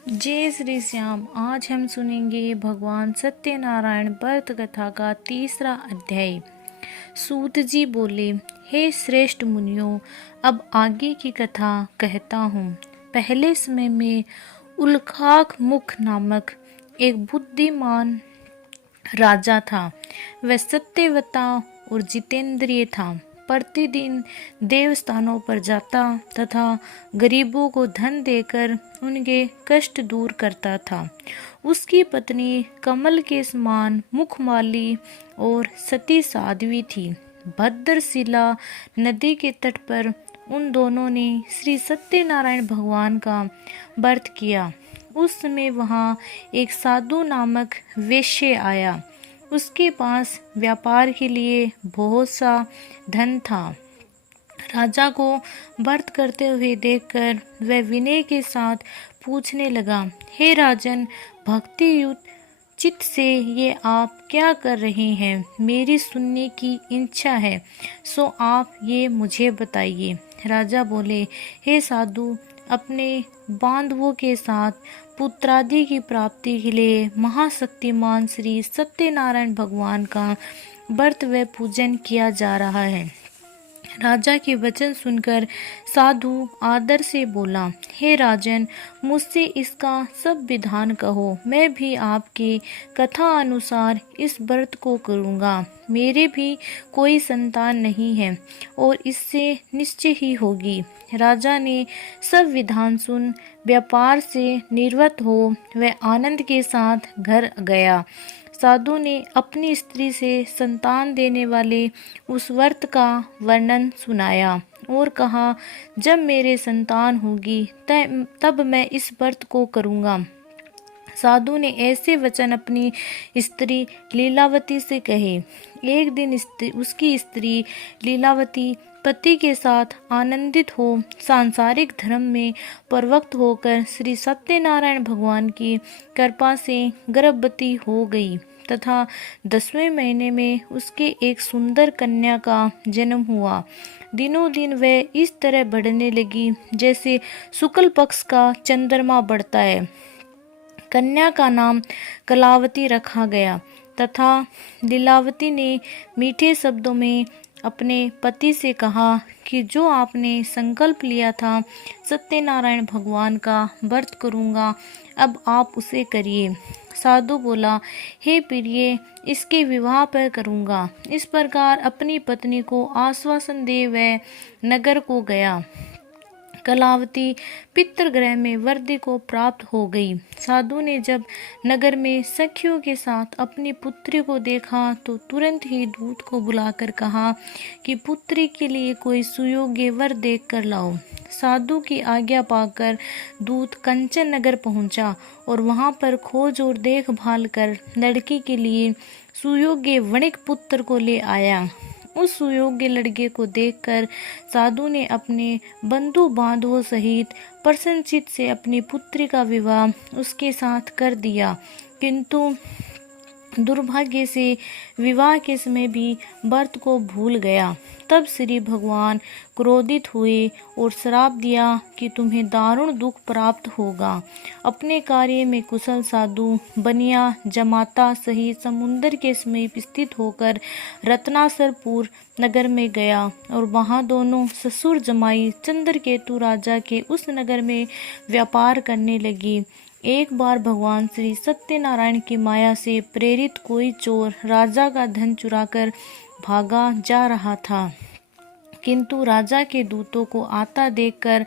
जय श्री श्याम। आज हम सुनेंगे भगवान सत्यनारायण व्रत कथा का तीसरा अध्याय। सूत जी बोले, हे श्रेष्ठ मुनियों, अब आगे की कथा कहता हूँ। पहले समय में उल्काख मुख नामक एक बुद्धिमान राजा था। वह सत्यवता और जितेंद्रिय था। प्रतिदिन देवस्थानों पर जाता तथा गरीबों को धन देकर उनके कष्ट दूर करता था। उसकी पत्नी कमल के समान मुखमाली और सती साध्वी थी। भद्रशिला नदी के तट पर उन दोनों ने श्री सत्यनारायण भगवान का व्रत किया। उस समय वहाँ एक साधु नामक वेश्य आया। उसके पास व्यापार के लिए बहुत सा धन था। राजा को व्रत करते हुए देखकर वह विनय के साथ पूछने लगा, हे राजन, भक्ति युक्त चित्त से ये आप क्या कर रहे हैं? मेरी सुनने की इच्छा है, सो आप ये मुझे बताइए। राजा बोले, हे साधु, अपने बांधवों के साथ पुत्रादि की प्राप्ति के लिए महाशक्तिमान श्री सत्यनारायण भगवान का व्रत व पूजन किया जा रहा है। राजा के वचन सुनकर साधु आदर से बोला, हे राजन, मुझसे इसका सब विधान कहो। मैं भी आपकी कथा अनुसार इस व्रत को करूँगा। मेरे भी कोई संतान नहीं है और इससे निश्चय ही होगी। राजा ने सब विधान सुन व्यापार से निवृत्त हो वह आनंद के साथ घर गया। साधु ने अपनी स्त्री से संतान देने वाले उस व्रत का वर्णन सुनाया और कहा, जब मेरे संतान होगी तब मैं इस व्रत को करूँगा। साधु ने ऐसे वचन अपनी स्त्री लीलावती से कहे। एक दिन उसकी स्त्री लीलावती पति के साथ आनंदित हो सांसारिक धर्म में प्रवृत्त होकर श्री सत्यनारायण भगवान की कृपा से गर्भवती हो गई तथा 10वें महीने में उसके एक सुंदर कन्या का जन्म हुआ। दिनों दिन वह इस तरह बढ़ने लगी जैसे शुक्ल पक्ष का चंद्रमा बढ़ता है। कन्या का नाम कलावती रखा गया तथा लीलावती ने मीठे शब्दों में अपने पति से कहा कि जो आपने संकल्प लिया था सत्यनारायण भगवान का व्रत करूँगा, अब आप उसे करिए। साधु बोला, हे प्रिय, इसके विवाह पर करूँगा। इस प्रकार अपनी पत्नी को आश्वासन दे वह नगर को गया। कलावती पितृगृह में वृद्धि को प्राप्त हो गई। साधु ने जब नगर में सखियों के साथ अपनी पुत्री को देखा तो तुरंत ही दूत को बुलाकर कहा कि पुत्री के लिए कोई सुयोग्य वर देख कर लाओ। साधु की आज्ञा पाकर दूत कंचन नगर पहुंचा और वहां पर खोज और देखभाल कर लड़की के लिए सुयोग्य वणिक पुत्र को ले आया। उस सुयोग्य लड़के को देखकर साधु ने अपने बंधु बांधवों सहित प्रसन्नचित्त से अपनी पुत्री का विवाह उसके साथ कर दिया, किंतु दुर्भाग्य से विवाह के समय भी व्रत को भूल गया। तब श्री भगवान क्रोधित हुए और श्राप दिया कि तुम्हें दारुण दुख प्राप्त होगा। अपने कार्य में कुशल साधु बनिया जमाता सहित समुद्र के समीप स्थित होकर रत्नासरपुर नगर में गया और वहां दोनों ससुर जमाई चंद्रकेतु राजा के उस नगर में व्यापार करने लगी। एक बार भगवान श्री सत्यनारायण की माया से प्रेरित कोई चोर राजा का धन चुराकर भागा जा रहा था, किंतु राजा के दूतों को आता देखकर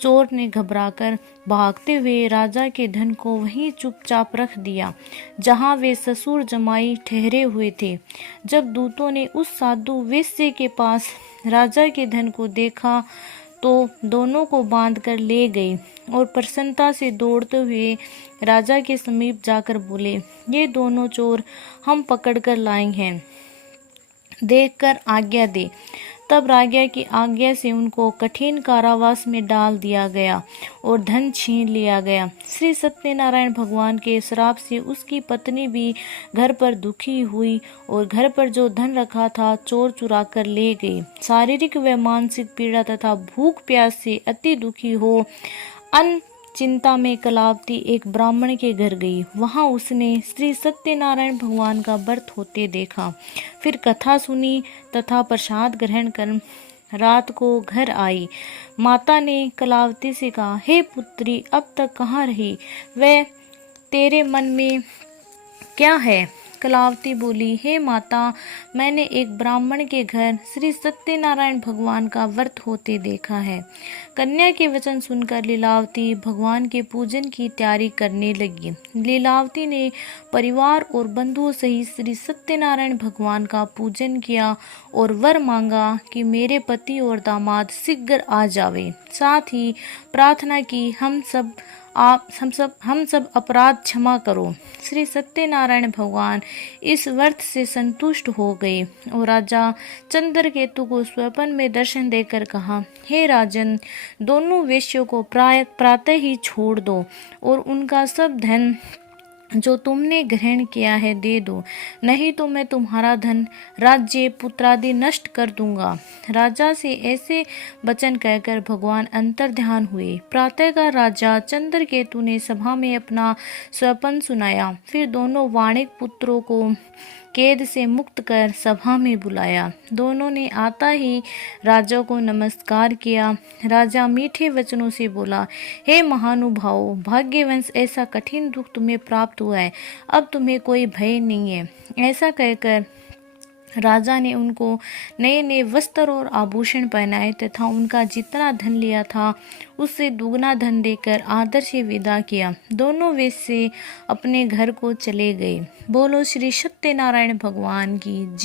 चोर ने घबराकर भागते हुए राजा के धन को वहीं चुपचाप रख दिया जहां वे ससुर जमाई ठहरे हुए थे। जब दूतों ने उस साधु वेश्य के पास राजा के धन को देखा तो दोनों को बांध कर ले गए और प्रसन्नता से दौड़ते हुए राजा के समीप जाकर बोले, ये दोनों चोर हम पकड़ कर लाए हैं, देखकर आज्ञा दे। तब राजा की आज्ञा से उनको कठिन कारावास में डाल दिया गया और धन छीन लिया गया। श्री सत्यनारायण भगवान के श्राप से उसकी पत्नी भी घर पर दुखी हुई और घर पर जो धन रखा था चोर चुरा कर ले गए। शारीरिक व मानसिक पीड़ा तथा भूख प्यास से अति दुखी हो अन्न चिंता में कलावती एक ब्राह्मण के घर गई। वहां उसने श्री सत्यनारायण भगवान का व्रत होते देखा। फिर कथा सुनी तथा प्रसाद ग्रहण कर रात को घर आई। माता ने कलावती से कहा, हे पुत्री, अब तक कहाँ रही? वह तेरे मन में क्या है? कलावती बोली, हे माता, मैंने एक ब्राह्मण के घर श्री सत्यनारायण भगवान का व्रत होते देखा है। कन्या के वचन सुनकर लीलावती भगवान के पूजन की तैयारी करने लगी। लीलावती ने परिवार और बंधुओं सहित श्री सत्यनारायण भगवान का पूजन किया और वर मांगा कि मेरे पति और दामाद शीघ्र आ जावे। साथ ही प्रार्थना की, हम सब अपराध क्षमा करो। श्री सत्यनारायण भगवान इस व्रत से संतुष्ट हो गए और राजा चंद्रकेतु को स्वप्न में दर्शन देकर कहा, हे राजन, दोनों वेश्यों को प्रातः ही छोड़ दो और उनका सब धन जो तुमने ग्रहण किया है दे दो, नहीं तो मैं तुम्हारा धन, राज्य, पुत्रादि नष्ट कर दूंगा। राजा से ऐसे वचन कहकर भगवान अंतर्ध्यान हुए। प्रातःकाल राजा चंद्रकेतु ने सभा में अपना स्वप्न सुनाया। फिर दोनों वाणिक पुत्रों को कैद से मुक्त कर सभा में बुलाया। दोनों ने आता ही राजा को नमस्कार किया। राजा मीठे वचनों से बोला, हे महानुभाव, भाग्यवंश, ऐसा कठिन दुख तुम्हें प्राप्त हुआ है, अब तुम्हें कोई भय नहीं है। ऐसा कहकर राजा ने उनको नए नए वस्त्र और आभूषण पहनाए तथा उनका जितना धन लिया था उससे दुगना धन देकर आदर से विदा किया। दोनों वेश्ये अपने घर को चले गए। बोलो श्री सत्यनारायण भगवान की जय।